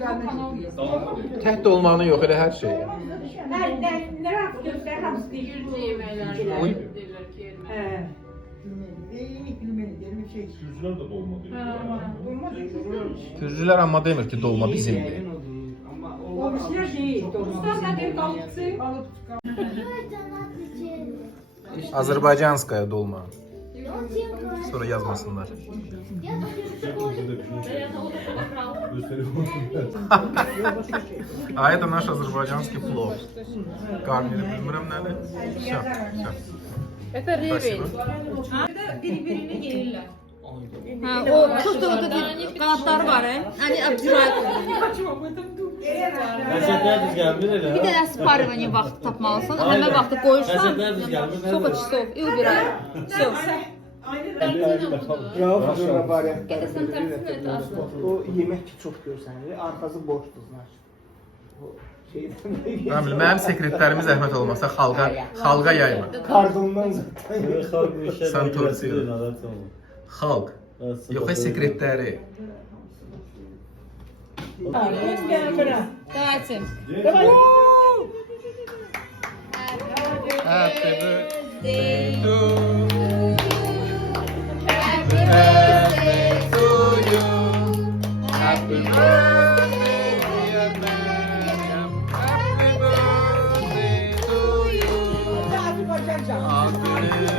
Tək dolmanın yox, elə hər şey. Uy. Sürücüler de dolma diyor. Türcülər amma demir ki, dolma bizimdir. Azərbaycanskaya dolma. Sonra yazmasınlar. А это наш азербайджанский плов. Гарнир bilmirəm nədir. Все. Это ревень. Bir-birini yeyirlər. Ha, o çok da kanatları var he. Hani Abdurrahim. Həsədlər düz gəlmir elə. Bir dənə sparivani vaxt tapmalısan. Həmə vaxtı qoyursan. Həsədlər düz gəlmir. Çok açı il bir ay. Sof. Bravo, variant. Gəlirsən tərtib et aslında. O yemək ki çox görsənir, arxası boşdur znaç. O şeydən Ramil, mənim sekretlərimi zəhmət olmasa xalqa yayma. kardondan zaten. Sən torsiyo. Xalq. Yox, sekretləri. Давайте. Happy birthday to you. Happy birthday, dear Meryem. Happy birthday to you. Abdülhamid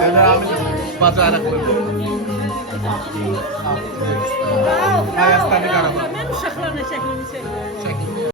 Ben abicim bacarıklı. Hayatlarını karama. Mən uşaqlarla şəklini çəkirəm. Çək.